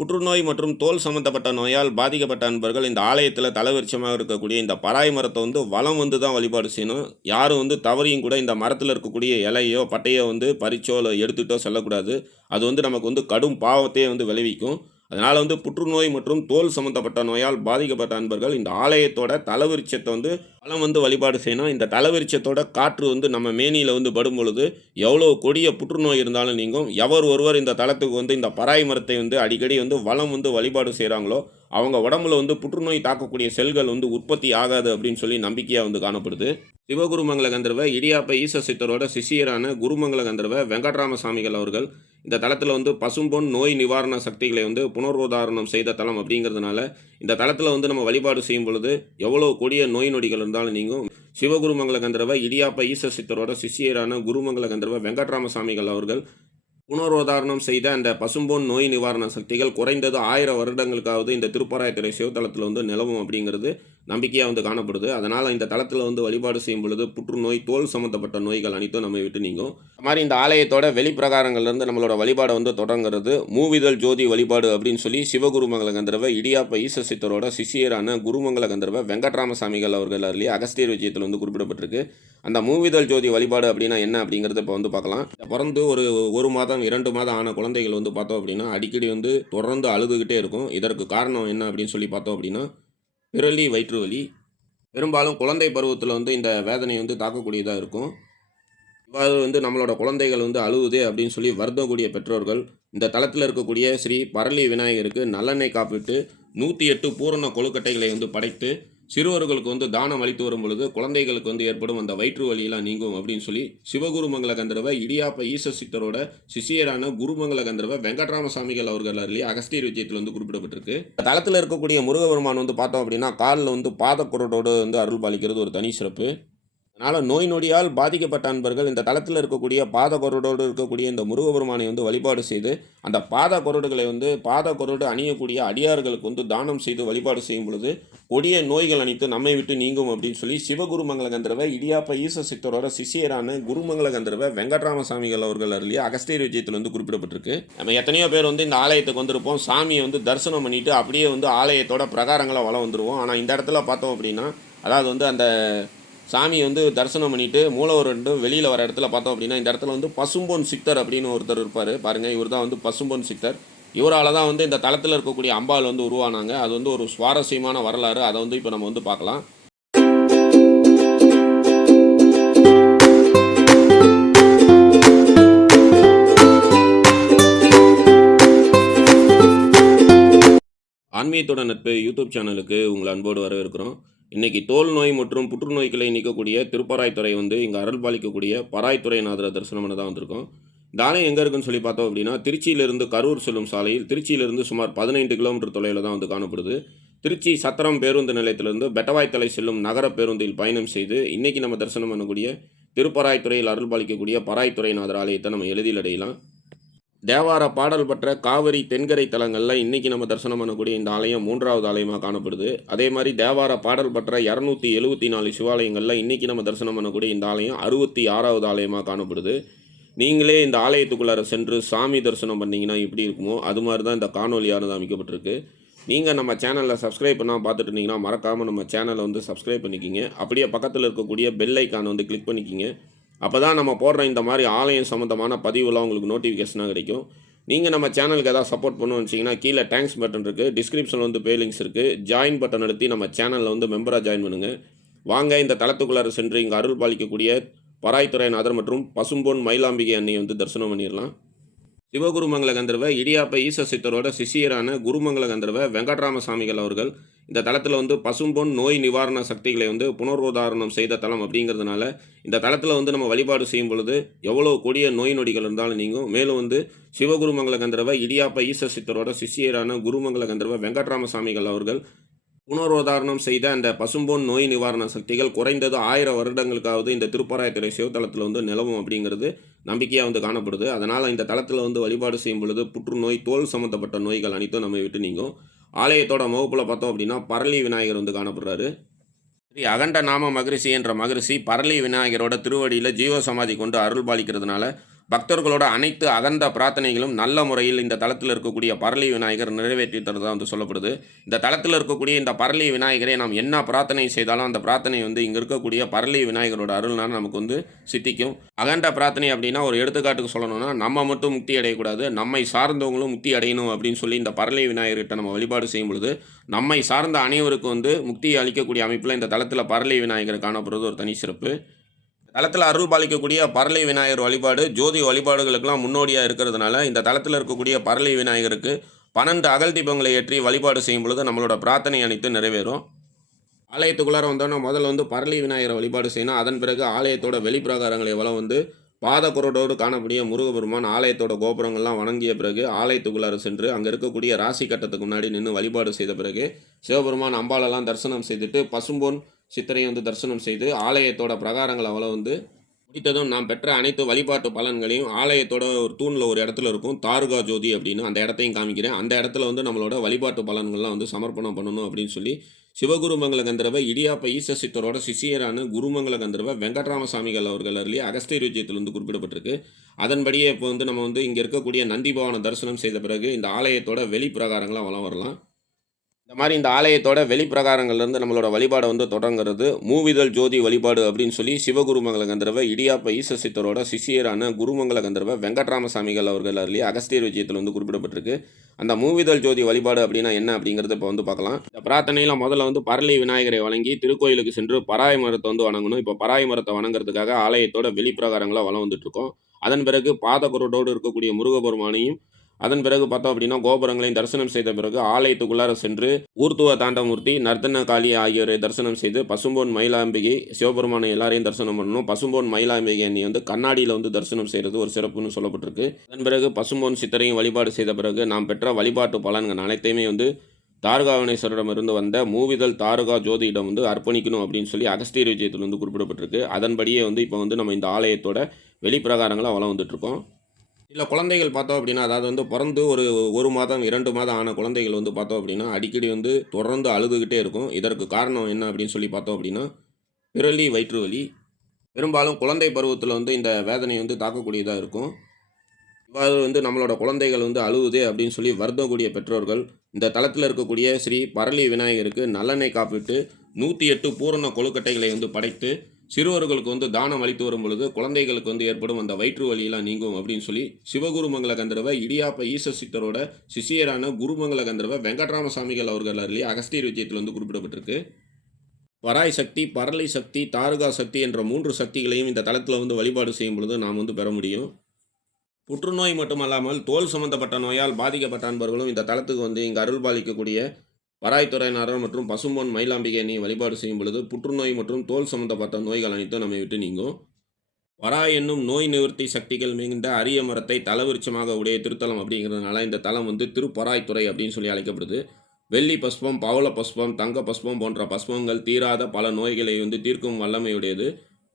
புற்றுநோய் மற்றும் தோல் சம்மந்தப்பட்ட நோயால் பாதிக்கப்பட்ட அன்பர்கள் இந்த ஆலயத்தில் தலைவரிச்சமாக இருக்கக்கூடிய இந்த பராய் மரத்தை வந்து வளம் வந்து தான் வழிபாடு செய்யணும். யாரும் வந்து தவறியும் கூட இந்த மரத்தில் இருக்கக்கூடிய இலையோ பட்டையோ வந்து பறிச்சோ இல்லை எடுத்துட்டோ செல்லக்கூடாது. அது வந்து நமக்கு வந்து கடும் பாவத்தையே வந்து விளைவிக்கும். அதனால் வந்து புற்றுநோய் மற்றும் தோல் சம்மந்தப்பட்ட நோயால் பாதிக்கப்பட்ட அன்பர்கள் இந்த ஆலயத்தோட தலவிருச்சத்தை வந்து பலம் வந்து வழிபாடு செய்யணும். இந்த தலவிருச்சத்தோட காற்று வந்து நம்ம மேனியில் வந்து படும் பொழுது எவ்வளோ கொடிய புற்றுநோய் இருந்தாலும் நீங்கும். எவர் ஒருவர் இந்த தளத்துக்கு வந்து இந்த பராய் மரத்தை வந்து அடிக்கடி வந்து வளம் வந்து வழிபாடு செய்கிறாங்களோ அவங்க உடம்புல வந்து புற்றுநோய் தாக்கக்கூடிய செல்கள் வந்து உற்பத்தி ஆகாது அப்படின்னு சொல்லி நம்பிக்கையாக வந்து காணப்படுது. சிவகுருமங்கல கந்தர்வ இடியாப்ப ஈச சித்தரோட சிஷியரான குருமங்கல கந்தர்வ வெங்கட்ராமசாமிகள் அவர்கள் இந்த தளத்தில் வந்து பசும்பொன் நோய் நிவாரண சக்திகளை வந்து புனர்வோதாரணம் செய்த தளம் அப்படிங்கிறதுனால இந்த தளத்தில் வந்து நம்ம வழிபாடு செய்யும் பொழுது எவ்வளோ கொடிய நோய் நொடிகள் இருந்தாலும் நீங்கும். சிவகுருமங்கல கந்தர்வ இடியாப்ப ஈச சித்தரோட சிஷியரான குருமங்கல கந்தர்வ வெங்கட்ராம சாமிகள் அவர்கள் புனரோதாரணம் செய்த அந்த பசும்பொன் நோய் நிவாரண சக்திகள் குறைந்தது ஆயிரம் வருடங்களுக்காவது இந்த திருப்பராயத்துறை சிவத்தலத்தில் வந்து நிலவும் அப்படிங்கிறது நம்பிக்கையாக வந்து காணப்படுது. அதனால் இந்த தளத்தில் வந்து வழிபாடு செய்யும் பொழுது புற்றுநோய் தோல் சம்மந்தப்பட்ட நோய்கள் அனைத்தும் நம்ம விட்டு நீங்கும். அது மாதிரி இந்த ஆலயத்தோட வெளிப்பிரகாரங்கள்லேருந்து நம்மளோட வழிபாடை வந்து தொடங்குறது மூவிதழ் ஜோதி வழிபாடு அப்படின்னு சொல்லி சிவகுருமங்கல கந்தர்வ இடியாப்ப ஈச சித்தரோட சிஷியரான குருமங்கல கந்தர்வ வெங்கட்ராமசாமிகள் அவர்கள் அருளி அகஸ்தியர் விஜயத்தில் வந்து குறிப்பிடப்பட்டிருக்கு. அந்த மூவிதழ் ஜோதி வழிபாடு அப்படின்னா என்ன அப்படிங்கிறத இப்போ வந்து பார்க்கலாம். பிறந்து ஒரு ஒரு மாதம் இரண்டு மாதம் ஆன குழந்தைகள் வந்து பார்த்தோம் அப்படின்னா அடிக்கடி வந்து தொடர்ந்து அழுதுகிட்டே இருக்கும். இதற்கு காரணம் என்ன அப்படின்னு சொல்லி பார்த்தோம் அப்படின்னா பிறலி வயிற்று வலி பெரும்பாலும் குழந்தை பருவத்தில் வந்து இந்த வேதனை வந்து தாக்கக்கூடியதாக இருக்கும். இவ்வாறு வந்து நம்மளோட குழந்தைகள் வந்து அழுகுது அப்படின்னு சொல்லி வருத்தக்கூடிய பெற்றோர்கள் இந்த தளத்தில் இருக்கக்கூடிய ஸ்ரீ பரளி விநாயகருக்கு நல்லெண்ணெய் காப்பிட்டு நூற்றி எட்டு பூரண கொழுக்கட்டைகளை வந்து படைத்து சிறுவர்களுக்கு வந்து தானம் அளித்து வரும் பொழுது குழந்தைகளுக்கு வந்து ஏற்படும் அந்த வயிற்று வலியெல்லாம் நீங்கும் அப்படின்னு சொல்லி சிவகுருமங்கல கந்தர்வ இடியாப்ப ஈச சித்தரோட சிஷியரான குருமங்கல கந்தர்வ வெங்கட்ராம சாமிகள் அவர்கள் அருளி அகஸ்தியர் விஜயத்தில் வந்து குறிப்பிடப்பட்டிருக்கு. தளத்தில் இருக்கக்கூடிய முருகபெருமான் வந்து பார்த்தோம் அப்படின்னா காலில் வந்து பாதக்குரட்டோடு வந்து அருள் பாலிக்கிறது ஒரு தனி சிறப்பு. அதனால் நோய் நொடியால் பாதிக்கப்பட்ட அன்பர்கள் இந்த தளத்தில் இருக்கக்கூடிய பாத கொரடோடு இருக்கக்கூடிய இந்த முருகபெருமானை வந்து வழிபாடு செய்து அந்த பாத கொரடுகளை வந்து பாத கொரடு அணியக்கூடிய அடியார்களுக்கு வந்து தானம் செய்து வழிபாடு செய்யும் பொழுது கொடிய நோய்கள் அனைத்து நம்மை விட்டு நீங்கும் அப்படின்னு சொல்லி சிவகுருமங்கல கந்தர்வ இடியாப்ப ஈச சித்தரோட சிஷியரான குருமங்கல கந்தர்வ வெங்கட்ராம சாமிகள் அவர்கள் அருளிய அகஸ்தியர் விஜயத்தில் வந்து குறிப்பிடப்பட்டிருக்கு. நம்ம எத்தனையோ பேர் வந்து இந்த ஆலயத்துக்கு வந்திருப்போம். சாமியை வந்து தரிசனம் பண்ணிட்டு அப்படியே வந்து ஆலயத்தோட பிரகாரங்களை வளம் வந்துருவோம். ஆனால் இந்த இடத்துல பார்த்தோம் அப்படின்னா அதாவது வந்து அந்த சாமி வந்து தரிசனம் பண்ணிவிட்டு மூலவர் ரெண்டும் வெளியில் வர இடத்துல பார்த்தோம் அப்படின்னா இந்த இடத்துல வந்து பசும்பொன் சித்தர் அப்படின்னு ஒருத்தர் இருப்பார். பாருங்கள் இவர் தான் வந்து பசும்பொன் சித்தர். இவரால் தான் வந்து இந்த தளத்தில் இருக்கக்கூடிய அம்பாள் வந்து உருவானாங்க. அது வந்து ஒரு சுவாரஸ்யமான வரலாறு. அதை வந்து இப்போ நம்ம வந்து பார்க்கலாம். ஆன்மீகத்தோட நட்பு யூடியூப் சேனலுக்கு உங்களை அன்போடு வரவேற்கிறோம். இன்றைக்கி தோல் நோய் மற்றும் புற்றுநோய்களை நீக்கக்கூடிய திருப்பராய்த்துறை வந்து இங்கே அருள் பாலிக்கக்கூடிய பராய்த்துறைநாதரை தரிசனம் பண்ண தான் வந்திருக்கோம். இந்த ஆலயம் எங்கே இருக்குன்னு சொல்லி பார்த்தோம் அப்படின்னா திருச்சியிலிருந்து கரூர் செல்லும் சாலையில் திருச்சியிலிருந்து சுமார் பதினைந்து கிலோமீட்டர் தொலைவில் தான் வந்து காணப்படுது. திருச்சி சத்திரம் பேருந்து நிலையத்திலிருந்து பெட்டவாய்த்தலை செல்லும் நகர பேருந்தில் பயணம் செய்து இன்றைக்கி நம்ம தரிசனம் பண்ணக்கூடிய திருப்பராய்த்துறையில் அருள் பாலிக்கக்கூடிய பராய்த்துறைநாதர் ஆலயத்தை நம்ம எளிதில் அடையலாம். தேவார பாடல் பெற்ற காவிரி தென்கரை தலங்களில் இன்றைக்கி நம்ம தரிசனம் பண்ணக்கூடிய இந்த ஆலயம் மூன்றாவது ஆலயமாக காணப்படுது. அதே மாதிரி தேவார பாடல் பெற்ற இரநூத்தி எழுபத்தி நாலு சிவாலயங்களில் இன்றைக்கி நம்ம தரிசனம் பண்ணக்கூடிய இந்த ஆலயம் அறுபத்தி ஆறாவது ஆலயமாக காணப்படுது. நீங்களே இந்த ஆலயத்துக்குள்ளார சென்று சாமி தரிசனம் பண்ணிங்கன்னா எப்படி இருக்குமோ அது மாதிரி தான் இந்த காணொலியானது அமைக்கப்பட்டிருக்கு. நீங்கள் நம்ம சேனலில் சப்ஸ்கிரைப் பண்ணால் பார்த்துட்டு இருந்தீங்கன்னா மறக்காமல் நம்ம சேனலை வந்து சப்ஸ்கிரைப் பண்ணிக்கிங்க. அப்படியே பக்கத்தில் இருக்கக்கூடிய பெல் ஐக்கானை வந்து கிளிக் பண்ணிக்கிங்க. அப்போ தான் நம்ம போடுற இந்த மாதிரி ஆலயம் சம்மந்தமான பதிவுலாம் உங்களுக்கு நோட்டிஃபிகேஷனாக கிடைக்கும். நீங்கள் நம்ம சேனலுக்கு எதாவது சப்போர்ட் பண்ணணும்னு வச்சிங்கன்னா கீழே தேங்க்ஸ் பட்டன் இருக்குது டிஸ்கிரிப்ஷனில் வந்து பே லிங்க்ஸ் இருக்குது ஜாயின் பட்டன் அழுத்தி நம்ம சேனலில் வந்து மெம்பராக ஜாயின் பண்ணுங்கள் வாங்க இந்த தளத்துக்குள்ளார சென்று இங்கே அருள் பாலிக்கக்கூடிய பராய்த்துறைநாதர் மற்றும் பசும்பொன் மயிலாம்பிகை அன்னையை வந்து தரிசனம் பண்ணிடலாம். சிவகுருமங்கல கந்தர்வ இடியாப்ப ஈச சித்தரோட சிஷியரான குருமங்கல கந்தர்வ வெங்கட்ராம சாமிகள் அவர்கள் இந்த தளத்தில் வந்து பசும்பொன் நோய் நிவாரண சக்திகளை வந்து புனர்வோதாரணம் செய்த தளம் அப்படிங்கிறதுனால இந்த தளத்தில் வந்து நம்ம வழிபாடு செய்யும் பொழுது எவ்வளோ கொடிய நோய் நொடிகள் இருந்தாலும் நீங்கும். மேலும் வந்து சிவகுருமங்கல கந்தர்வ இடியாப்ப ஈச சித்தரோட சிஷியரான குருமங்கல கந்தர்வ வெங்கட்ராம சாமிகள் அவர்கள் புனரோதாரணம் செய்த அந்த பசும்பொன் நோய் நிவாரண சக்திகள் குறைந்தது ஆயிரம் வருடங்களுக்காவது இந்த திருப்பராயத்துறை சிவத்தலத்தில் வந்து நிலவும் அப்படிங்கிறது நம்பிக்கையாக வந்து காணப்படுது. அதனால் இந்த தளத்தில் வந்து வழிபாடு செய்யும் பொழுது புற்றுநோய் தோல் சம்மந்தப்பட்ட நோய்கள் அனைத்தும் நம்ம விட்டு நீங்கும். ஆலயத்தோட முகப்பில் பார்த்தோம் அப்படின்னா பரளி விநாயகர் வந்து காணப்படுறாரு. ஸ்ரீ அகண்ட நாம மகரிஷி என்ற மகரிஷி பரளி விநாயகரோட திருவடியில் ஜீவ சமாதி கொண்டு அருள் பாலிக்கிறதுனால பக்தர்களோட அனைத்து அகந்த பிரார்த்தனைகளும் நல்ல முறையில் இந்த தளத்தில் இருக்கக்கூடிய பரளி விநாயகர் நிறைவேற்றி தருதான் வந்து சொல்லப்படுது. இந்த தளத்தில் இருக்கக்கூடிய இந்த பரளி விநாயகரை நாம் என்ன பிரார்த்தனை செய்தாலும் அந்த பிரார்த்தனை வந்து இங்கே இருக்கக்கூடிய பரளி விநாயகரோட அருள்னால் நமக்கு வந்து சித்திக்கும். அகண்ட பிரார்த்தனை அப்படின்னா ஒரு எடுத்துக்காட்டுக்கு சொல்லணும்னா நம்ம மட்டும் முக்தி அடையக்கூடாது நம்மை சார்ந்தவங்களும் முக்தி அடையணும் அப்படின்னு சொல்லி இந்த பரளி விநாயகர்கிட்ட நம்ம வழிபாடு செய்யும் பொழுது நம்மை சார்ந்த அனைவருக்கும் வந்து முக்தி அளிக்கக்கூடிய அமைப்பில் இந்த தளத்தில் பரளி விநாயகர் காணப்படுறது ஒரு தனி சிறப்பு. தளத்தில் அருள் பாலிக்கக்கூடிய பரளி விநாயகர் வழிபாடு ஜோதி வழிபாடுகளுக்கெல்லாம் முன்னோடியாக இருக்கிறதுனால இந்த தளத்தில் இருக்கக்கூடிய பரளி விநாயகருக்கு பன்னெண்டு அகல் தீபங்களை ஏற்றி வழிபாடு செய்யும் பொழுது நம்மளோட பிரார்த்தனை அனைத்து நிறைவேறும். ஆலயத்துக்குள்ளார வந்தோன்னா முதல்ல வந்து பரளி விநாயகரை வழிபாடு செய்யணும். அதன் பிறகு ஆலயத்தோட வெளிப்பிரகாரங்களை வளம் வந்து பாதக்குறடோடு காணக்கூடிய முருகபெருமான் ஆலயத்தோட கோபுரங்கள்லாம் வணங்கிய பிறகு ஆலயத்துக்குள்ளார சென்று அங்கே இருக்கக்கூடிய ராசி கட்டத்துக்கு முன்னாடி நின்று வழிபாடு செய்த பிறகு சிவபெருமான் அம்பாலெல்லாம் தரிசனம் செய்துட்டு பசும்பொன் சித்தரை வந்து தரிசனம் செய்து ஆலயத்தோட பிரகாரங்களை அவ்வளோ வந்து முடித்ததும் நாம் பெற்ற அனைத்து வழிபாட்டு பலன்களையும் ஆலயத்தோட ஒரு தூணில் ஒரு இடத்துல இருக்கும். தாருகா ஜோதி அப்படின்னு அந்த இடத்தையும் காமிக்கிறேன். அந்த இடத்துல வந்து நம்மளோட வழிபாட்டு பலன்கள்லாம் வந்து சமர்ப்பணம் பண்ணணும் அப்படின்னு சொல்லி சிவகுருமங்கல கந்தர்வ இடியாப்ப ஈச சித்தரோட சிஷியரான குருமங்கல கந்தர்வ வெங்கட்ராமசாமிகள் அவர்கள் அருளி அகஸ்திய விஜயத்தில் வந்து குறிப்பிடப்பட்டிருக்கு. அதன்படியே இப்போ வந்து நம்ம வந்து இங்கே இருக்கக்கூடிய நந்தி பவனை தரிசனம் செய்த பிறகு இந்த ஆலயத்தோட வெளி பிரகாரங்களாக வளம் வரலாம். இந்த மாதிரி இந்த ஆலயத்தோட வெளிப்பிரகாரங்கள்லேருந்து நம்மளோட வழிபாடை வந்து தொடங்குறது மூவிதழ் ஜோதி வழிபாடு அப்படின்னு சொல்லி சிவகுருமங்கல கந்தர்வ இடியாப்ப ஈச சித்தரோட சிஷியரான குருமங்கல கந்தர்வ வெங்கட்ராமசாமிகள் அவர்கள் அருளி அகஸ்தியர் விஜயத்தில் வந்து குறிப்பிடப்பட்டிருக்கு. அந்த மூவிதழ் ஜோதி வழிபாடு அப்படின்னா என்ன அப்படிங்கிறத இப்போ வந்து பார்க்கலாம். இந்த பிரார்த்தனையில் முதல்ல வந்து பரளி விநாயகரை வணங்கி திருக்கோயிலுக்கு சென்று பராய மரத்தை வந்து வணங்கணும். இப்போ பராய மரத்தை வணங்குறதுக்காக ஆலயத்தோட வெளிப்பிரகாரங்களாக வளம் வந்துட்டு இருக்கோம். அதன் பிறகு பாதகுரோடோடு இருக்கக்கூடிய முருகபெருமானையும் அதன் பிறகு பார்த்தோம் அப்படின்னா கோபுரங்களையும் தரிசனம் செய்த பிறகு ஆலயத்துக்குள்ளார சென்று ஊர்த்துவ தாண்டமூர்த்தி நர்த்தன காளி ஆகியோரை தரிசனம் செய்து பசும்பொன் மயிலாம்பிகை சிவபெருமானை எல்லாரையும் தரிசனம் பண்ணணும். பசும்பொன் மயிலாம்பிகை அண்ணி வந்து கண்ணாடியில் வந்து தரிசனம் செய்கிறது ஒரு சிறப்புன்னு சொல்லப்பட்டிருக்கு. அதன் பிறகு பசும்பொன் சித்தரையும் வழிபாடு செய்த பிறகு நாம் பெற்ற வழிபாட்டு பலன்கள் அனைத்தையுமே வந்து தாரகாவனேஸ்வரிடமிருந்து வந்த மூவிதழ் தாரகா ஜோதியிடம் வந்து அர்ப்பணிக்கணும் அப்படின்னு சொல்லி அகஸ்தியர் விஜயத்தில் வந்து குறிப்பிடப்பட்டிருக்கு. அதன்படியே வந்து இப்போ வந்து நம்ம இந்த ஆலயத்தோட வெளிப்பிரகாரங்களாக வளம் வந்துட்டுருக்கோம் இல்லை குழந்தைகள் பார்த்தோம் அப்படின்னா அதாவது வந்து பிறந்து ஒரு ஒரு மாதம் இரண்டு மாதம் ஆன குழந்தைகள் வந்து பார்த்தோம் அப்படின்னா அடிக்கடி வந்து தொடர்ந்து அழுதுகிட்டே இருக்கும். இதற்கு காரணம் என்ன அப்படின்னு சொல்லி பார்த்தோம் அப்படின்னா பிறலி வயிற்று வலி. பெரும்பாலும் குழந்தை பருவத்தில் வந்து இந்த வேதனை வந்து தாக்கக்கூடியதாக இருக்கும். இவ்வாறு வந்து நம்மளோட குழந்தைகள் வந்து அழுவுதே அப்படின்னு சொல்லி வருதக்கூடிய பெற்றோர்கள் இந்த தளத்தில் இருக்கக்கூடிய ஸ்ரீ பரளி விநாயகருக்கு நல்லெண்ணெய் காப்பிட்டு நூற்றி எட்டு பூரண கொழுக்கட்டைகளை வந்து படைத்து சிறுவர்களுக்கு வந்து தானம் அளித்து வரும் பொழுது குழந்தைகளுக்கு வந்து ஏற்படும் அந்த வயிற்று வலியெல்லாம் நீங்கும் அப்படின்னு சொல்லி சிவகுருமங்கல கந்தர்வ இடியாப்ப ஈச சித்தரோட சிஷியரான குருமங்கல கந்தர்வ வெங்கட்ராமசாமிகள் அவர்கள் அருளி அகஸ்தியர் விஜயத்தில் வந்து குறிப்பிடப்பட்டிருக்கு. பராய் சக்தி பரளி சக்தி தாருகா சக்தி என்ற மூன்று சக்திகளையும் இந்த தளத்தில் வந்து வழிபாடு செய்யும் பொழுது நாம் வந்து பெற முடியும். புற்றுநோய் மட்டுமல்லாமல் தோல் சம்பந்தப்பட்ட நோயால் பாதிக்கப்பட்ட அன்பர்களும் இந்த தளத்துக்கு வந்து இங்கே அருள் பாலிக்கக்கூடிய பராய்த்துறையினரும் மற்றும் பசும்பொன் மயிலாம்பிகை வழிபாடு செய்யும் பொழுது புற்றுநோய் மற்றும் தோல் சம்பந்தப்பட்ட நோய்கள் அனைத்தும் நம்மை விட்டு நீங்கும். வராய் என்னும் நோய் நிவர்த்தி சக்திகள் மிகுந்த அரிய மரத்தை தலவிருச்சமாக உடைய திருத்தலம் அப்படிங்கிறதுனால இந்த தலம் வந்து திருப்பராய்த்துறை அப்படின்னு சொல்லி அழைக்கப்படுது. வெள்ளி பஸ்பம் பவள பஸ்பம் தங்க பஸ்பம் போன்ற பஸ்பங்கள் தீராத பல நோய்களை வந்து தீர்க்கும் வல்லமையுடையது.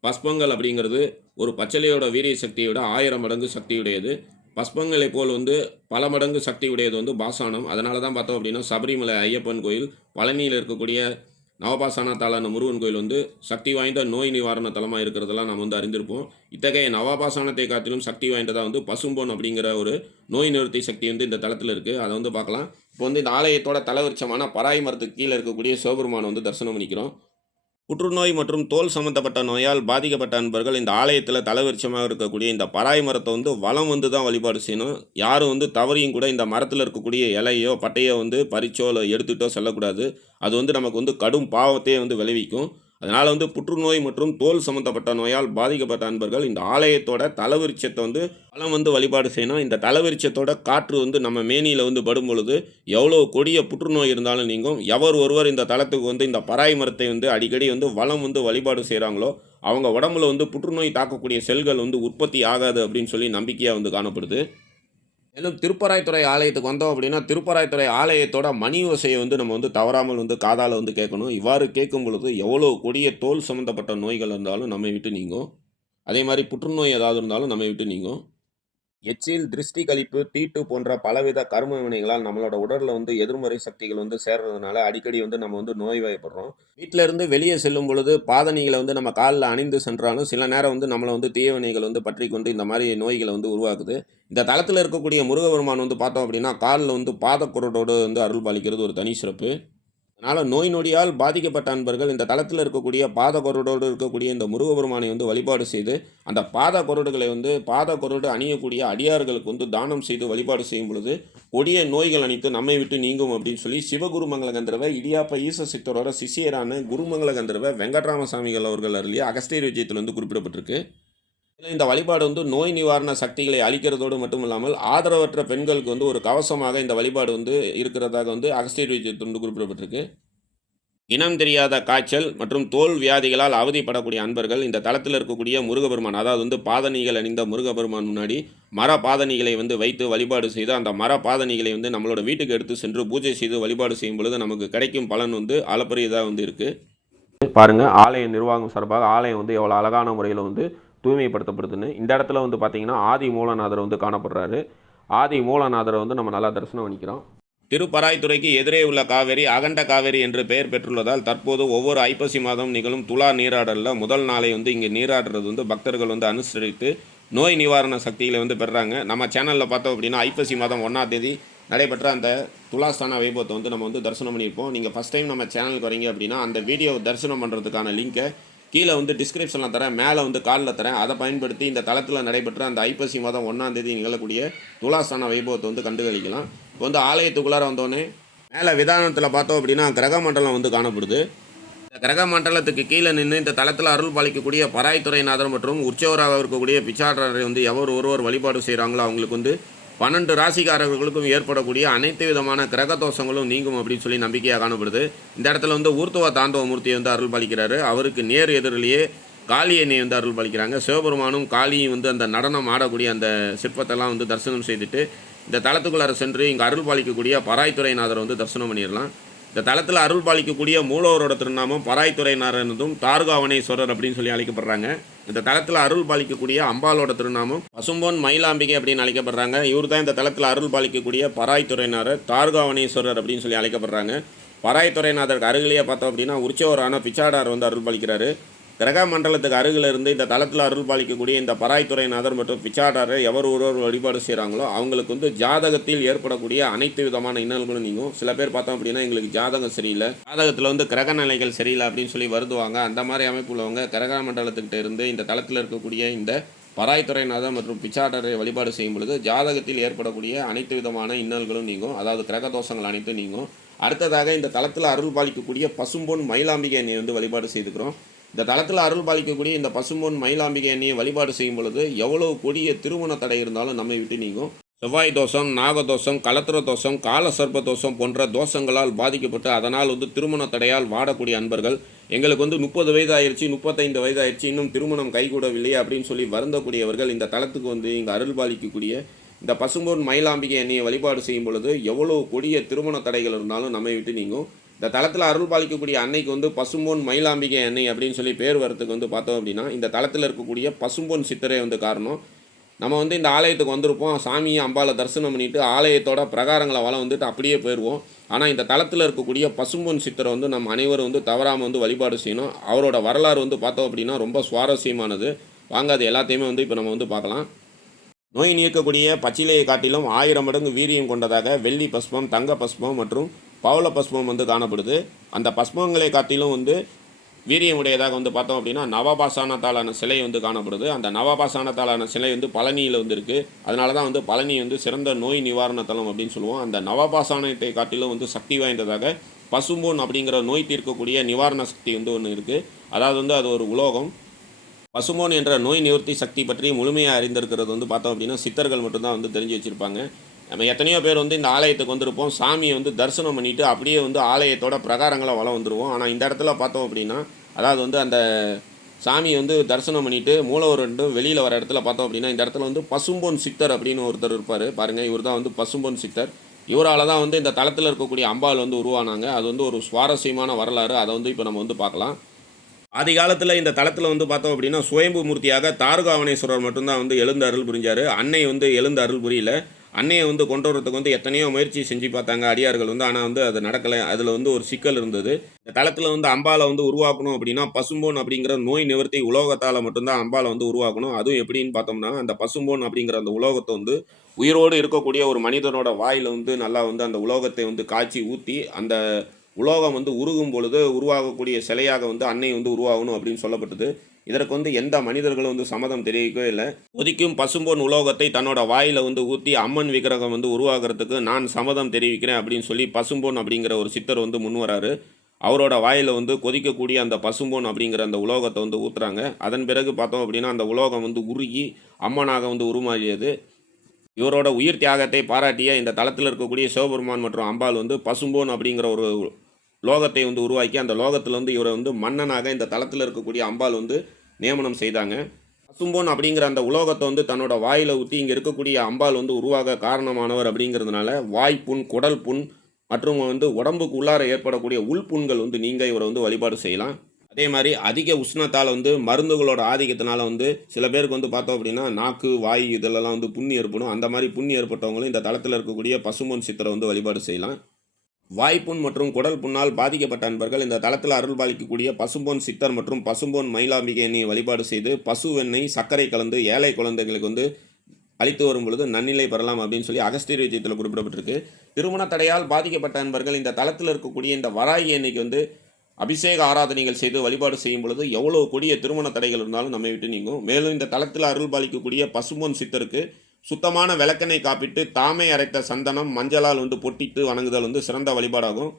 பஸ்பங்கள் அப்படிங்கிறது ஒரு பச்சளையோட வீரிய சக்தியை விட ஆயிரம் மடங்கு சக்தியுடையது. பஸ்பங்களை போல் வந்து பல மடங்கு சக்தி உடையது வந்து பாசானம். அதனால தான் பார்த்தோம் அப்படின்னா சபரிமலை ஐயப்பன் கோயில் பழனியில் இருக்கக்கூடிய நவபாசானத்தாலான முருகன் கோயில் வந்து சக்தி வாய்ந்த நோய் நிவாரண தலமாக இருக்கிறதெல்லாம் நம்ம வந்து அறிந்திருப்போம். இத்தகைய நவபாசானத்தை காத்திலும் சக்தி வாய்ந்ததாக வந்து பசும்பொன் அப்படிங்கிற ஒரு நோய் நிறுத்தி சக்தி வந்து இந்த தளத்தில் இருக்குது அதை வந்து பார்க்கலாம். இப்போ வந்து இந்த ஆலயத்தோட தலைவரிச்சமான பராய் மரத்துக்கு கீழே இருக்கக்கூடிய சிவபெருமானை வந்து தரிசனம் பண்ணிக்கிறோம். புற்றுநோய் மற்றும் தோல் சம்மந்தப்பட்ட நோயால் பாதிக்கப்பட்ட அன்பர்கள் இந்த ஆலயத்தில் தலைவரிச்சமாக இருக்கக்கூடிய இந்த பராய் மரத்தை வந்து வளம் வந்து தான் வழிபாடு செய்யணும். யாரும் வந்து தவறியும் கூட இந்த மரத்தில் இருக்கக்கூடிய இலையோ பட்டையோ வந்து பறிச்சோ இல்லை செல்லக்கூடாது. அது வந்து நமக்கு வந்து கடும் பாவத்தையே வந்து விளைவிக்கும். அதனால் வந்து புற்றுநோய் மற்றும் தோல் சம்மந்தப்பட்ட நோயால் பாதிக்கப்பட்ட அன்பர்கள் இந்த ஆலயத்தோட தலவிருச்சத்தை வந்து பலம் வந்து வழிபாடு செய்யணும். இந்த தலவிருச்சத்தோட காற்று வந்து நம்ம மேனியில் வந்து படும் பொழுது எவ்வளோ கொடிய புற்றுநோய் இருந்தாலும் நீங்கும். எவர் ஒருவர் இந்த தளத்துக்கு வந்து இந்த பராய் மரத்தை வந்து அடிக்கடி வந்து வளம் வந்து வழிபாடு செய்கிறாங்களோ அவங்க உடம்புல வந்து புற்றுநோய் தாக்கக்கூடிய செல்கள் வந்து உற்பத்தி ஆகாது அப்படின்னு சொல்லி நம்பிக்கையாக வந்து காணப்படுது. மேலும் திருப்பராய்த்துறை ஆலயத்துக்கு வந்தோம் அப்படின்னா திருப்பராய்த்துறை ஆலயத்தோட மணி ஓசையை வந்து நம்ம வந்து தவறாமல் வந்து காதால் வந்து கேட்கணும். இவ்வாறு கேட்கும் பொழுது எவ்வளோ கொடிய தோல் சம்மந்தப்பட்ட நோய்கள் இருந்தாலும் நம்மை விட்டு நீங்கும். அதே மாதிரி புற்றுநோய் ஏதாவது இருந்தாலும் நம்மை விட்டு நீங்கும். எச்சில், திருஷ்டி கழிப்பு, தீட்டு போன்ற பலவித கரும வினைகளால் நம்மளோட உடலில் வந்து எதிர்மறை சக்திகள் வந்து சேர்றதுனால, அடிக்கடி வந்து நம்ம வந்து நோய்வாய்ப்படுறோம். வீட்ல இருந்து வெளியே செல்லும் பொழுது பாதனிகளை வந்து நம்ம காலில் அணிந்து சென்றாலும், சில நேரம் வந்து நம்மளை வந்து தீயவினைகள் வந்து பற்றிக்கொண்டு இந்த மாதிரி நோய்களை வந்து உருவாக்குது. இந்த தளத்தில் இருக்கக்கூடிய முருகபெருமான் வந்து பார்த்தோம் அப்படின்னா, காலில் வந்து பாதக்குரட்டோடு வந்து அருள் பாலிக்கிறது ஒரு தனி சிறப்பு. அதனால் நோய் நொடியால் பாதிக்கப்பட்ட அன்பர்கள் இந்த தளத்தில் இருக்கக்கூடிய பாதக்குரடோடு இருக்கக்கூடிய இந்த முருகபெருமானை வந்து வழிபாடு செய்து, அந்த பாத கொரடுகளை வந்து பாத கொரடு அணியக்கூடிய அடியார்களுக்கு வந்து தானம் செய்து வழிபாடு செய்யும் பொழுது, கொடிய நோய்கள் அனைத்து நம்மை விட்டு நீங்கும் அப்படின்னு சொல்லி சிவகுருமங்கள கந்தர்வ இடியாப்ப ஈச சித்தரோட சிஷ்யரான குருமங்கள கந்தர்வ வெங்கட்ராமசாமிகள் அவர்கள் அருளிய அகஸ்தியர் விஜயத்தில் வந்து குறிப்பிடப்பட்டிருக்கு. இந்த வழிபாடு வந்து நோய் நிவாரண சக்திகளை அளிக்கிறதோடு மட்டுமில்லாமல், ஆதரவற்ற பெண்களுக்கு வந்து ஒரு கவசமாக இந்த வழிபாடு வந்து இருக்கிறதாக வந்து அகஸ்தீர் விஜயத்தில் குறிப்பிடப்பட்டிருக்கு. இனம் தெரியாத காய்ச்சல் மற்றும் தோல் வியாதிகளால் அவதிப்படக்கூடிய அன்பர்கள் இந்த தளத்தில் இருக்கக்கூடிய முருகபெருமான், அதாவது வந்து பாதணிகள் அணிந்த முருகபெருமான் முன்னாடி மர பாதணிகளை வந்து வைத்து வழிபாடு செய்து, அந்த மர பாதணிகளை வந்து நம்மளோட வீட்டுக்கு எடுத்து சென்று பூஜை செய்து வழிபாடு செய்யும் பொழுது நமக்கு கிடைக்கும் பலன் வந்து அளப்பரியதாக வந்து இருக்குது பாருங்கள் ஆலய நிர்வாகம் சார்பாக ஆலயம் வந்து எவ்வளோ அழகான முறையில் வந்து தூய்மைப்படுத்தப்படுதுன்னு. இந்த இடத்துல வந்து பார்த்தீங்கன்னா, ஆதி மூலநாதர் வந்து காணப்படுறாரு. ஆதி மூலநாதரை வந்து நம்ம நல்லா தரிசனம் பண்ணிக்கிறோம். திருப்பராய்த்துறைக்கு எதிரே உள்ள காவேரி அகண்ட காவேரி என்று பெயர் பெற்றுள்ளதால், தற்போது ஒவ்வொரு ஐப்பசி மாதம் நிகழும் துலா நீராடலில் முதல் நாளை வந்து இங்கே நீராடுறது வந்து பக்தர்கள் வந்து அனுசரித்து நோய் நிவாரண சக்திகளை வந்து பெறுறாங்க. நம்ம சேனலில் பார்த்தோம் அப்படின்னா, ஐப்பசி மாதம் ஒன்றாம் தேதி நடைபெற்ற அந்த துலாஸ்தான வைபவத்தை வந்து நம்ம வந்து தரிசனம் பண்ணியிருப்போம். நீங்கள் ஃபர்ஸ்ட் டைம் நம்ம சேனலுக்கு வரீங்க அப்படின்னா, அந்த வீடியோ தரிசனம் பண்ணுறதுக்கான லிங்கை கீழே வந்து டிஸ்கிரிப்ஷன்ல தரேன். மேலே வந்து காலில் தரேன். அதை பயன்படுத்தி இந்த தளத்தில் நடைபெற்ற அந்த ஐப்பசி மாதம் ஒன்றாந்தேதி நிகழக்கூடிய துலாஸ்தான வைபவத்தை வந்து கண்டுகளிக்கலாம் இப்போ வந்து ஆலயத்துக்குள்ளார வந்தோடனே மேலே விதானத்தில் பார்த்தோம் அப்படின்னா, கிரக மண்டலம் வந்து காணப்படுது. இந்த கிரக மண்டலத்துக்கு கீழே நின்று இந்த தளத்தில் அருள் பாலிக்கக்கூடிய பராய்த்துறைநாதர் மற்றும் உற்சவராக இருக்கக்கூடிய பிச்சாடரரை வந்து எவர் ஒருவர் வழிபாடு செய்கிறாங்களோ அவங்களுக்கு வந்து 12 ராசிக்காரர்களுக்கும் ஏற்படக்கூடிய அனைத்து விதமான கிரக தோஷங்களும் நீங்கும் அப்படின்னு சொல்லி நம்பிக்கையாக காணப்படுது. இந்த இடத்துல வந்து ஊர்த்துவ தாண்டவ மூர்த்தியை வந்து அருள் பாலிக்கிறாரு. அவருக்கு நேர் எதிரிலேயே காளி அன்னை வந்து அருள் பாலிக்கிறாங்க. சிவபெருமானும் காளியும் வந்து அந்த நடனம் ஆடக்கூடிய அந்த சிற்பத்தெல்லாம் வந்து தரிசனம் செய்துட்டு, இந்த தளத்துக்குள்ளார சென்று இங்கே அருள் பாலிக்கக்கூடிய பராய்த்துறைநாதர் வந்து தரிசனம் பண்ணிடலாம் இந்த தளத்தில் அருள் பாலிக்கக்கூடிய மூலவரோட திருநாமம் பராய்த்துறைநாதர் என்றும் தார்காவணேஸ்வரர் அப்படின்னு சொல்லி அழைக்கப்படுறாங்க. இந்த தளத்தில் அருள் பாலிக்கக்கூடிய அம்பாலோட திருநாமம் பசும்பொன் மயிலாம்பிகை அப்படின்னு அழைக்கப்படுறாங்க. இவர் தான் இந்த தளத்தில் அருள் பாலிக்கக்கூடிய பராய்த்துறைநாதர், தார்காவணேஸ்வரர் அப்படின்னு சொல்லி அழைக்கப்படுறாங்க. பராய்த்துறைநாதருக்கு அருகிலேயே பார்த்தோம் அப்படின்னா, உற்சவரான பிச்சாடார் வந்து அருள் பாலிக்கிறாரு. கிரக மண்டலத்துக்கு அருகில் இருந்து இந்த தளத்தில் அருள் பாலிக்கக்கூடிய இந்த பராய்த்துறைநாதர் மற்றும் பிச்சாடாரர் எவர் ஒருவர் வழிபாடு செய்கிறாங்களோ அவங்களுக்கு வந்து ஜாதகத்தில் ஏற்படக்கூடிய அனைத்து விதமான இன்னல்களும் நீங்கும். சில பேர் பார்த்தோம் அப்படின்னா, எங்களுக்கு ஜாதகம் சரியில்லை ஜாதகத்தில் வந்து கிரக நிலைகள் சரியில்லை அப்படின்னு சொல்லி வருதுவாங்க அந்த மாதிரி அமைப்பு உள்ளவங்க கிரக மண்டலத்துக்கிட்ட இருந்து இந்த தளத்தில் இருக்கக்கூடிய இந்த பராய்த்துறைநாதர் மற்றும் பிச்சாடரை வழிபாடு செய்யும் பொழுது, ஜாதகத்தில் ஏற்படக்கூடிய அனைத்து விதமான இன்னல்களும் நீங்கும். அதாவது கிரக தோஷங்கள் அனைத்தும் நீங்கும். அடுத்ததாக இந்த தளத்தில் அருள் பாலிக்கக்கூடிய பசும்பொன் மயிலாம்பிகை என்னை வந்து வழிபாடு செய்துக்கிறோம். இந்த தளத்தில் அருள் பாலிக்கக்கூடிய இந்த பசும்பொன் மயிலாம்பிகை எண்ணியை வழிபாடு செய்யும் பொழுது, எவ்வளவு கொடிய திருமண தடை இருந்தாலும் நம்மை விட்டு நீங்கும். செவ்வாய் தோஷம், நாகதோஷம், கலத்திர தோஷம், கால சர்ப்ப தோஷம் போன்ற தோஷங்களால் பாதிக்கப்பட்டு, அதனால் வந்து திருமண தடையால் வாடக்கூடிய அன்பர்கள், எங்களுக்கு வந்து 30 வயது முப்பத்தைந்து 35 வயது இன்னும் திருமணம் கைகூடவில்லையே அப்படின்னு சொல்லி வருந்தக்கூடியவர்கள் இந்த தளத்துக்கு வந்து இங்கே அருள் பாலிக்கக்கூடிய இந்த பசும்பொன் மயிலாம்பிகை எண்ணியை வழிபாடு செய்யும் பொழுது, எவ்வளோ கொடிய திருமண தடைகள் இருந்தாலும் நம்மை விட்டு நீங்கும். இந்த தளத்தில் அருள் பாலிக்கக்கூடிய அன்னைக்கு வந்து பசும்பொன் மயிலாம்பிகை அன்னை அப்படின்னு சொல்லி பேர் வரத்துக்கு வந்து பார்த்தோம் அப்படின்னா, இந்த தளத்தில் இருக்கக்கூடிய பசும்பொன் சித்தரே வந்து காரணம். நம்ம வந்து இந்த ஆலயத்துக்கு வந்திருப்போம். சாமியை அம்பாள தரிசனம் பண்ணிட்டு ஆலயத்தோட பிரகாரங்களை வளம் வந்துட்டு அப்படியே போயிடுவோம் ஆனால் இந்த தளத்தில் இருக்கக்கூடிய பசும்பொன் சித்தரை வந்து நம்ம அனைவரும் வந்து தவறாம வந்து வழிபாடு செய்யணும். அவரோட வரலாறு வந்து பார்த்தோம் அப்படின்னா, ரொம்ப சுவாரஸ்யமானது. வாங்க அது எல்லாத்தையுமே வந்து இப்போ நம்ம வந்து பார்க்கலாம். நோய் நீக்கக்கூடிய பச்சிலையை காட்டிலும் ஆயிரம் மடங்கு வீரியம் கொண்டதாக வெள்ளி பஸ்பம், தங்க பஸ்பம் மற்றும் பவள பஸ்மம் வந்து காணப்படுது. அந்த பஸ்மங்களை காட்டிலும் வந்து வீரியம் உடையதாக வந்து பார்த்தோம் அப்படின்னா, நவபாசானத்தாலான சிலை வந்து காணப்படுது. அந்த நவபாசானத்தாலான சிலை வந்து பழனியில் வந்து இருக்குது அதனால தான் வந்து பழனி வந்து சிறந்த நோய் நிவாரண தலம் அப்படின்னு சொல்லுவோம். அந்த நவபாசானத்தை காட்டிலும் வந்து சக்தி வாய்ந்ததாக பசும்பொன் அப்படிங்கிற நோய் தீர்க்கக்கூடிய நிவாரண சக்தி வந்து ஒன்று இருக்குது அதாவது வந்து அது ஒரு உலோகம். பசுமோன் என்ற நோய் நிவர்த்தி சக்தி பற்றி முழுமையாக அறிந்திருக்கிறது வந்து பார்த்தோம் அப்படின்னா, சித்தர்கள் மட்டும்தான் வந்து தெரிஞ்சு வச்சிருப்பாங்க. நம்ம எத்தனையோ பேர் வந்து இந்த ஆலயத்துக்கு வந்திருப்போம். சாமியை வந்து தரிசனம் பண்ணிவிட்டு அப்படியே வந்து ஆலயத்தோட பிரகாரங்களை வலம் வந்துடுவோம் ஆனால் இந்த இடத்துல பார்த்தோம் அப்படின்னா, அதாவது வந்து அந்த சாமி வந்து தரிசனம் பண்ணிட்டு மூலவர் ரெண்டும் வெளியில் வர இடத்துல பார்த்தோம் அப்படின்னா, இந்த இடத்துல வந்து பசும்பொன் சித்தர் அப்படின்னு ஒருத்தர் இருப்பார் பாருங்க இவர் தான் வந்து பசும்பொன் சித்தர். இவரால் தான் வந்து இந்த தளத்தில் இருக்கக்கூடிய அம்பாள் வந்து உருவானாங்க. அது வந்து ஒரு சுவாரஸ்யமான வரலாறு. அதை வந்து இப்போ நம்ம வந்து பார்க்கலாம். ஆதி காலத்தில் இந்த தளத்தில் வந்து பார்த்தோம் அப்படின்னா சுயம்பு மூர்த்தியாக தாருகாவனேஸ்வரர் மட்டும்தான் வந்து எழுந்து அருள் புரிஞ்சார் அன்னை வந்து எழுந்து அருள் புரியல அன்னையை வந்து கொண்டு வரதுக்கு வந்து எத்தனையோ முயற்சி செஞ்சு பார்த்தாங்க அடியார்கள் வந்து. ஆனால் வந்து அது நடக்கலை. அதில் வந்து ஒரு சிக்கல் இருந்தது. இந்த தளத்தில் வந்து அம்பாலை வந்து உருவாக்கணும் அப்படின்னா பசும்போன் அப்படிங்கிற நோய் நிவர்த்தி உலோகத்தால் மட்டும்தான் அம்பாலை வந்து உருவாக்கணும். அதுவும் எப்படின்னு பார்த்தோம்னா அந்த பசும்போன் அப்படிங்கிற அந்த உலோகத்தை வந்து உயிரோடு இருக்கக்கூடிய ஒரு மனிதனோட வாயில் வந்து நல்லா வந்து அந்த உலோகத்தை வந்து காய்ச்சி ஊற்றி அந்த உலோகம் வந்து உருகும் பொழுது உருவாகக்கூடிய சிலையாக வந்து அன்னை வந்து உருவாகணும் அப்படின்னு சொல்லப்பட்டது. இதற்கு வந்து எந்த மனிதர்களும் வந்து சம்மதம் தெரிவிக்கவே இல்லை. கொதிக்கும் பசும்பொன் உலோகத்தை தன்னோட வாயில் வந்து ஊற்றி அம்மன் விக்கிரகம் வந்து உருவாகிறதுக்கு நான் சம்மதம் தெரிவிக்கிறேன் அப்படின்னு சொல்லி பசும்பொன் அப்படிங்கிற ஒரு சித்தர் வந்து முன்வராரு அவரோட வாயில் வந்து கொதிக்கக்கூடிய அந்த பசும்பொன் அப்படிங்கிற அந்த உலோகத்தை வந்து ஊற்றுறாங்க அதன் பிறகு பார்த்தோம் அப்படின்னா அந்த உலோகம் வந்து உருகி அம்மனாக வந்து உருமாறியது இவரோட உயிர் தியாகத்தை பாராட்டிய இந்த தளத்தில் இருக்கக்கூடிய சிவபெருமான் மற்றும் அம்பாள் வந்து பசும்போன் அப்படிங்கிற ஒரு லோகத்தை வந்து உருவாக்கி அந்த லோகத்தில் வந்து இவரை வந்து மன்னனாக இந்த தளத்தில் இருக்கக்கூடிய அம்பாள் வந்து நியமனம் செய்தாங்க. அசும்போன் அப்படிங்கிற அந்த உலோகத்தை வந்து தன்னோட வாயில் ஊற்றி இங்கே இருக்கக்கூடிய அம்பாள் வந்து உருவாக காரணமானவர் அப்படிங்கிறதுனால வாய்ப்புண் குடல் புண் மற்றும் வந்து உடம்புக்கு உள்ளார ஏற்படக்கூடிய உள்புண்கள் வந்து நீங்கள் இவரை வந்து வழிபாடு செய்யலாம். அதே மாதிரி அதிக உஷ்ணத்தால் வந்து மருந்துகளோட ஆதிக்கத்தினால வந்து சில பேருக்கு வந்து பார்த்தோம் அப்படின்னா நாக்கு வாய் இதெல்லாம் வந்து புண்ணி ஏற்படும். அந்த மாதிரி புண்ணி ஏற்பட்டவங்களும் இந்த தளத்தில் இருக்கக்கூடிய பசும்பொன் சித்தரை வந்து வழிபாடு செய்யலாம். வாய்ப்புண் மற்றும் குடல் புண்ணால் பாதிக்கப்பட்ட அன்பர்கள் இந்த தளத்தில் அருள் பாலிக்கக்கூடிய பசும்பொன் சித்தர் மற்றும் பசும்பொன் மயிலாம்பிகையினை வழிபாடு செய்து பசு வெண்ணெய் சர்க்கரை கலந்து ஏழை குழந்தைகளுக்கு வந்து அளித்து வரும் பொழுது நன்னிலை பெறலாம் அப்படின்னு சொல்லி அகஸ்தீர் விஜயத்தில் குறிப்பிடப்பட்டிருக்கு. திருமண தடையால் பாதிக்கப்பட்ட அன்பர்கள் இந்த தளத்தில் இருக்கக்கூடிய இந்த வராகி எண்ணிக்கை வந்து அபிஷேக ஆராதனைகள் செய்து வழிபாடு செய்யும் பொழுது எவ்வளோ கொடிய திருமண தடைகள் இருந்தாலும் நம்மை விட்டு நீங்கும். மேலும் இந்த தளத்தில் அருள் பாலிக்கக்கூடிய பசும்பொன் சித்தருக்கு சுத்தமான விளக்கெண்ணை காப்பிட்டு தாமே அரைத்த சந்தனம் மஞ்சளால் வந்து பொட்டிட்டு வணங்குதல் வந்து சிறந்த வழிபாடாகும்.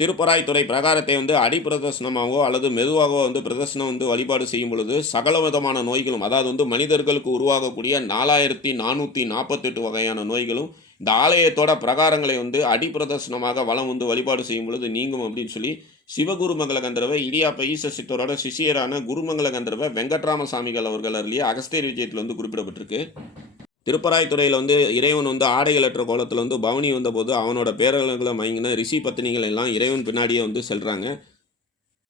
திருப்பராய்த்துறை பிரகாரத்தை வந்து அடி பிரதர்சனமாகவோ அல்லது மெதுவாகவோ வந்து பிரதர்சனம் வந்து வழிபாடு செய்யும் பொழுது சகல விதமான நோய்களும் அதாவது வந்து மனிதர்களுக்கு உருவாகக்கூடிய நாலாயிரத்தி நானூற்றி நாற்பத்தெட்டு வகையான நோய்களும் இந்த ஆலயத்தோட பிரகாரங்களை வந்து அடி பிரதர்சனமாக வளம் வந்து வழிபாடு செய்யும் பொழுது நீங்கும் அப்படின்னு சொல்லி சிவகுருமங்கல கந்தரவை இடியாப்ப ஈச சித்தரோட சிஷியரான குருமங்கல கந்தர்வ வெங்கட்ராம சாமிகள் அவர்கள் அருளிய அகஸ்தியர் விஜயத்தில் வந்து குறிப்பிடப்பட்டிருக்கு. திருப்பராய்த்துறையில் வந்து இறைவன் வந்து ஆடைகளற்ற கோலத்தில் வந்து பவனி வந்தபோது அவனோட பேரர்களை மயங்கின ரிஷி பத்தினிகள் எல்லாம் இறைவன் பின்னாடியே வந்து செல்கிறாங்க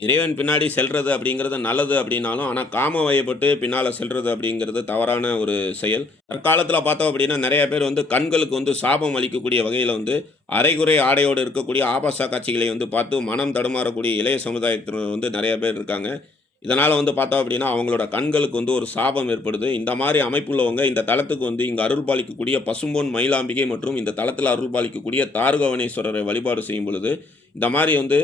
இறைவன் பின்னாடி செல்கிறது அப்படிங்கிறது நல்லது அப்படின்னாலும் ஆனால் காம வயப்பட்டு பின்னால் செல்றது அப்படிங்கிறது தவறான ஒரு செயல். தற்காலத்தில் பார்த்தோம் அப்படின்னா நிறைய பேர் வந்து கண்களுக்கு வந்து சாபம் அளிக்கக்கூடிய வகையில் வந்து அரைகுறை ஆடையோடு இருக்கக்கூடிய ஆபாச காட்சிகளை வந்து பார்த்து மனம் தடுமாறக்கூடிய இளைய சமுதாயத்தினர் வந்து நிறைய பேர் இருக்காங்க. இதனால் வந்து பார்த்தோம் அப்படின்னா அவங்களோட கண்களுக்கு வந்து ஒரு சாபம் ஏற்படுது. இந்த மாதிரி அமைப்புள்ளவங்க இந்த தளத்துக்கு வந்து இங்கே அருள் பாலிக்கக்கூடிய பசும்பொன் மயிலாம்பிகை மற்றும் இந்த தளத்தில் அருள் பாலிக்கக்கூடிய தாருகவனேஸ்வரரை வழிபாடு செய்யும் பொழுது இந்த மாதிரி வந்து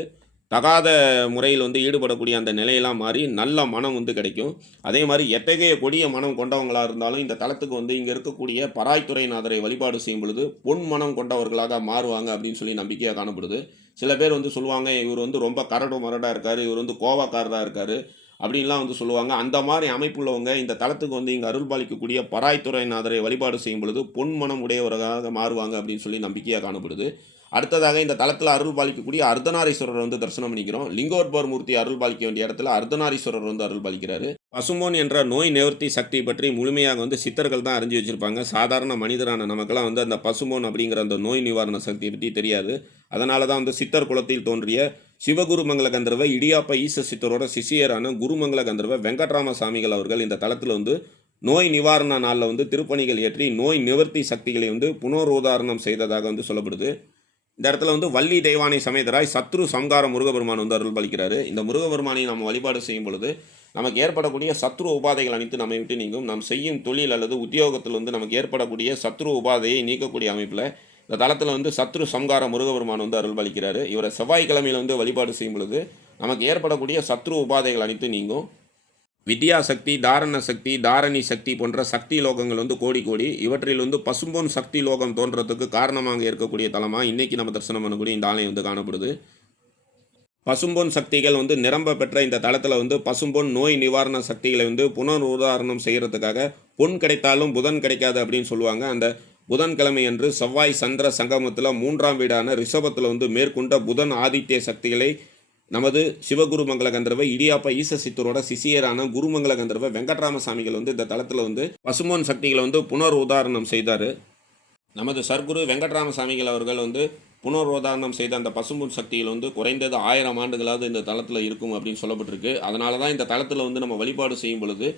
தகாத முறையில் வந்து ஈடுபடக்கூடிய அந்த நிலையெல்லாம் மாறி நல்ல மனம் வந்து கிடைக்கும். அதே மாதிரி எத்தகைய கொடிய மனம் கொண்டவங்களாக இருந்தாலும் இந்த தளத்துக்கு வந்து இங்கே இருக்கக்கூடிய பராய்த்துறைநாதரை வழிபாடு செய்யும் பொழுது பொன் மனம் கொண்டவர்களாக மாறுவாங்க அப்படின்னு சொல்லி நம்பிக்கையாக காணப்படுது. சில பேர் வந்து சொல்லுவாங்க இவர் வந்து ரொம்ப கரடு மரடாக இருக்கார் இவர் வந்து கோவக்காரராக இருக்கார். அப்படின்லாம் வந்து சொல்லுவாங்க. அந்த மாதிரி அமைப்புள்ளவங்க இந்த தளத்துக்கு வந்து இங்கே அருள் பாலிக்கக்கூடிய பராய்த்துறைநாதரை வழிபாடு செய்யும் பொழுது பொன் உடையவராக மாறுவாங்க அப்படின்னு சொல்லி நம்பிக்கையாக காணப்படுது. அடுத்ததாக இந்த தளத்தில் அருள் பாலிக்கக்கூடிய அர்த்தநாரீஸ்வரர் வந்து தரிசனம் பண்ணிக்கிறோம். லிங்கோத்பவர் மூர்த்தி அருள் பாலிக்க வேண்டிய இடத்துல அர்த்தநாரீஸ்வரர் வந்து அருள் பாலிக்கிறாரு பசுமோன் என்ற நோய் நிவர்த்தி சக்தி பற்றி முழுமையாக வந்து சித்தர்கள் தான் அறிஞ்சு வச்சுருப்பாங்க. சாதாரண மனிதரான நமக்கெல்லாம் வந்து அந்த பசுமோன் அப்படிங்கிற அந்த நோய் நிவாரண சக்தியை பற்றி தெரியாது. அதனால தான் வந்து சித்தர் குலத்தில் தோன்றிய சிவகுருமங்கல கந்தர்வ இடியாப்ப ஈச சித்தரோட சிஷியரான குருமங்கல கந்தர்வ வெங்கட்ராம சாமிகள் அவர்கள் இந்த தளத்தில் வந்து நோய் நிவாரண நாளில் வந்து திருப்பணிகள் ஏற்றி நோய் நிவர்த்தி சக்திகளை வந்து புனருதாரணம் செய்ததாக வந்து சொல்லப்படுது. இந்த இடத்துல வந்து வள்ளி தெய்வானை சமேதராய் சத்ரு சம்கார முருகபெருமான் வந்து அருள் பலிக்கிறாரு இந்த முருகபெருமானை நம்ம வழிபாடு செய்யும் பொழுது நமக்கு ஏற்படக்கூடிய சத்ரு உபாதைகள் அனைத்து நம்மை விட்டு நீங்கும். நாம் செய்யும் தொழில் அல்லது உத்தியோகத்தில் வந்து நமக்கு ஏற்படக்கூடிய சத்ரு உபாதையை நீக்கக்கூடிய அமைப்பில் இந்த தளத்தில் வந்து சத்ரு சம்கார முருகபெருமான் வந்து அருள்பளிக்கிறாரு. இவரை செவ்வாய்க்கிழமையில் வந்து வழிபாடு செய்யும் பொழுது நமக்கு ஏற்படக்கூடிய சத்ரு உபாதைகள் அனைத்து நீங்கும். வித்யா சக்தி தாரண சக்தி தாரணி சக்தி போன்ற சக்தி லோகங்கள் வந்து கோடி கோடி. இவற்றில் வந்து பசும்பொன் சக்தி லோகம் தோன்றதுக்கு காரணமாக இருக்கக்கூடிய தலமாக இன்றைக்கி நம்ம தரிசனம் பண்ணக்கூடிய இந்த ஆலயம் வந்து காணப்படுது. பசும்பொன் சக்திகள் வந்து நிரம்ப பெற்ற இந்த தளத்தில் வந்து பசும்பொன் நோய் நிவாரண சக்திகளை வந்து புனர் உதாரணம் செய்கிறதுக்காக பொன் கிடைத்தாலும் புதன் கிடைக்காது அப்படின்னு சொல்லுவாங்க. அந்த புதன்கிழமை அன்று செவ்வாய் சந்திர சங்கமத்தில் மூன்றாம் வீடான ரிஷபத்தில் வந்து மேற்கொண்ட புதன் ஆதித்ய சக்திகளை நமது சிவகுருமங்கல கந்தர்வ இடியாப்ப ஈச சித்தரோட சிசியரான குருமங்கல கந்தர்வ வெங்கட்ராம சாமிகள் வந்து இந்த தளத்தில் வந்து பசுமோன் சக்திகளை வந்து புனர் உதாரணம் செய்தார். நமது சர்க்குரு வெங்கட்ராம சாமிகள் அவர்கள் வந்து புனரோதாரணம் செய்த அந்த பசும்பொன் சக்திகள் வந்து குறைந்தது ஆயிரம் ஆண்டுகளாவது இந்த தளத்தில் இருக்கும் அப்படின்னு சொல்லப்பட்டிருக்கு. அதனால தான் இந்த தளத்தில் வந்து நம்ம வழிபாடு செய்யும் பொழுது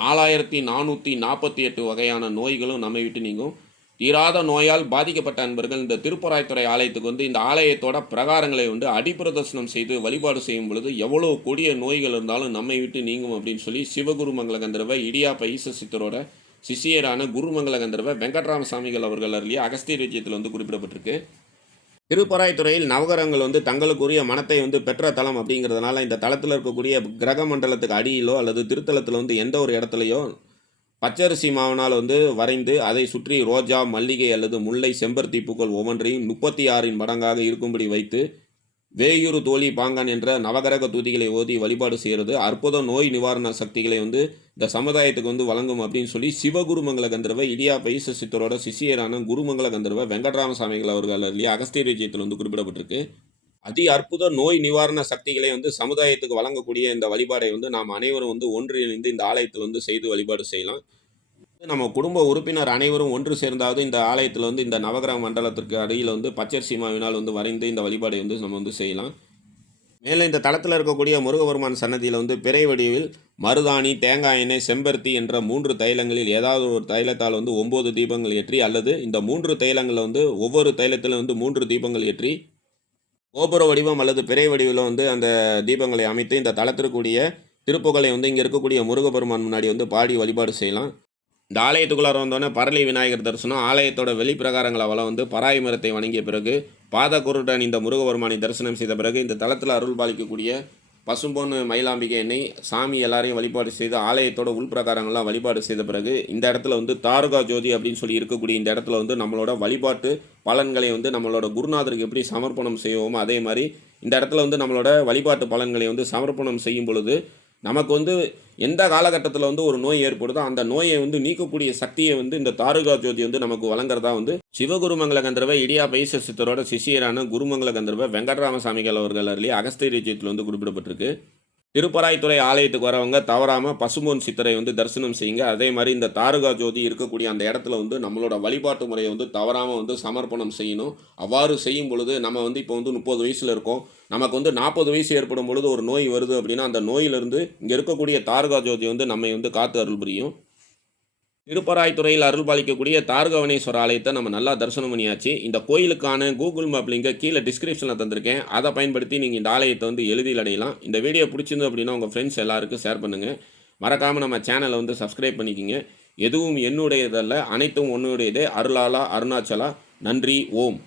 நாலாயிரத்தி நானூற்றி நாற்பத்தி எட்டு வகையான நோய்களும் நம்மை விட்டு நீங்கும். தீராத நோயால் பாதிக்கப்பட்ட அன்பர்கள் இந்த திருப்பராய்த்துறை ஆலயத்துக்கு வந்து இந்த ஆலயத்தோட பிரகாரங்களை வந்து அடிப்பிரதர்சனம் செய்து வழிபாடு செய்யும் பொழுது எவ்வளோ கொடிய நோய்கள் இருந்தாலும் நம்மை விட்டு நீங்கும் அப்படின்னு சொல்லி சிவகுருமங்கல கந்தர்வ இடியாப்ப ஈச சித்தரோட சிஷியரான குருமங்கல கந்தர்வ வெங்கட்ராம சாமிகள் அவர்கள் அருளிய அகஸ்திய விஜயத்தில் வந்து குறிப்பிடப்பட்டிருக்கு. திருப்பராய்த்துறையில் நவகரங்கள் வந்து தங்களுக்குரிய மனத்தை வந்து பெற்ற தலம் அப்படிங்கிறதுனால இந்த தளத்தில் இருக்கக்கூடிய கிரக மண்டலத்துக்கு அடியிலோ அல்லது திருத்தலத்தில் வந்து எந்த ஒரு இடத்துலையோ பச்சரிசி மாவினால் வந்து வரைந்து அதை சுற்றி ரோஜா மல்லிகை அல்லது முல்லை செம்பருத்தி பூக்கள் ஒவ்வொன்றையும் முப்பத்தி ஆறின் மடங்காக இருக்கும்படி வைத்து வேயூரு தோழி பாங்கான் என்ற நவகரக தூதிகளை ஓதி வழிபாடு செய்கிறது. அற்புத நோய் நிவாரண சக்திகளை வந்து இந்த சமுதாயத்துக்கு வந்து வழங்கும் அப்படின்னு சொல்லி சிவகுருமங்கல கந்தர்வ இடியா பைச சித்தரோட சிஷியரான குருமங்கல கந்தர்வ வெங்கட்ராம சாமிகள் அவர்கள் இல்லையா அகஸ்திய விஜயத்தில் வந்து குறிப்பிடப்பட்டிருக்கு. அதி அற்புத நோய் நிவாரண சக்திகளை வந்து சமுதாயத்துக்கு வழங்கக்கூடிய இந்த வழிபாடை வந்து நாம் அனைவரும் வந்து ஒன்றிணைந்து இந்த ஆலயத்தில் வந்து செய்து வழிபாடு செய்யலாம். நம்ம குடும்ப உறுப்பினர் அனைவரும் ஒன்று சேர்ந்தாவது இந்த ஆலயத்தில் வந்து இந்த நவகிரக மண்டலத்திற்கு அடியில் வந்து பச்சரிசி மாவினால் வந்து வரைந்து இந்த வழிபாடை வந்து நம்ம வந்து செய்யலாம். மேலும் இந்த தளத்தில் இருக்கக்கூடிய முருகபெருமான் சன்னதியில் வந்து பிறை வடிவில் மருதாணி தேங்காய் எண்ணெய் செம்பருத்தி என்ற மூன்று தைலங்களில் ஏதாவது ஒரு தைலத்தால் வந்து ஒம்பது தீபங்கள் ஏற்றி அல்லது இந்த மூன்று தைலங்களில் வந்து ஒவ்வொரு தைலத்தில் வந்து மூன்று தீபங்கள் ஏற்றி கோபுர வடிவம் அல்லது பிறை வடிவில் வந்து அந்த தீபங்களை அமைத்து இந்த தளத்திற்குரிய திருப்புகளை வந்து இங்கே இருக்கக்கூடிய முருகப்பெருமான் முன்னாடி வந்து பாடி வழிபாடு செய்யலாம். இந்த ஆலயத்துக்குள்ளார வந்தோடனே பரளி விநாயகர் தரிசனம் ஆலயத்தோட வெளிப்பிரகாரங்களை வளம் வந்து பராய் மரத்தை வணங்கிய பிறகு பாத குருடன் இந்த முருகபெருமானை தரிசனம் செய்த பிறகு இந்த தளத்தில் அருள் பாலிக்கக்கூடிய பசும்பொன் மயிலாம்பிகை எண்ணெய் சாமி எல்லாரையும் வழிபாடு செய்து ஆலயத்தோட உள்பிரகாரங்கள்லாம் வழிபாடு செய்த பிறகு இந்த இடத்துல வந்து தாருகா ஜோதி அப்படின்னு சொல்லி இருக்கக்கூடிய இந்த இடத்துல வந்து நம்மளோட வழிபாட்டு பலன்களை வந்து நம்மளோட குருநாதருக்கு எப்படி சமர்ப்பணம் செய்வோமோ அதே மாதிரி இந்த இடத்துல வந்து நம்மளோட வழிபாட்டு பலன்களை வந்து சமர்ப்பணம் செய்யும் பொழுது நமக்கு வந்து எந்த காலகட்டத்தில் வந்து ஒரு நோய் ஏற்படுதோ அந்த நோயை வந்து நீக்கக்கூடிய சக்தியை வந்து இந்த தாருகா ஜோதி வந்து நமக்கு வழங்குறதா வந்து சிவகுருமங்கல கந்தர்வ இடியா பைச சித்தரோட சிஷியரான குருமங்கல கந்தர்வ வெங்கட்ராமசாமிகள் அவர்கள் அருளி அகஸ்திய ரீஜியத்தில் வந்து குறிப்பிடப்பட்டிருக்கு. திருப்பராய்த்துறை ஆலயத்துக்கு வரவங்க தவறாமல் பசும்பொன் சித்தரை வந்து தரிசனம் செய்யுங்க. அதே மாதிரி இந்த தாருகா ஜோதி இருக்கக்கூடிய அந்த இடத்துல வந்து நம்மளோட வழிபாட்டு முறையை வந்து தவறாமல் வந்து சமர்ப்பணம் செய்யணும். அவ்வாறு செய்யும் பொழுது நம்ம வந்து இப்போ வந்து முப்பது வயசில் இருக்கோம். நமக்கு வந்து நாற்பது வயசு ஏற்படும் பொழுது ஒரு நோய் வருது அப்படின்னா அந்த நோயிலிருந்து இங்கே இருக்கக்கூடிய தாருகா ஜோதி வந்து நம்மை வந்து காத்து அருள் புரியும். திருப்பராய்த்துறையில் அருள் பாலிக்கக்கூடிய தார்கவனேஸ்வர ஆலயத்தை நம்ம நல்லா தரிசனம் பண்ணியாச்சு. இந்த கோயிலுக்கான கூகுள் மேப் லிங்கை கீழே டிஸ்கிரிப்ஷனில் தந்திருக்கேன். அதை பயன்படுத்தி நீங்கள் இந்த ஆலயத்தை வந்து எளிதில் அடையலாம். இந்த வீடியோ பிடிச்சிருந்து அப்படின்னா உங்கள் ஃப்ரெண்ட்ஸ் எல்லாருக்கும் ஷேர் பண்ணுங்கள் மறக்காமல் நம்ம சேனலை வந்து சப்ஸ்கிரைப் பண்ணிக்கிங்க. எதுவும் என்னுடையதல்ல அனைத்தும் உன்னுடையதே. அருளாலா அருணாச்சலா. நன்றி ஓம்.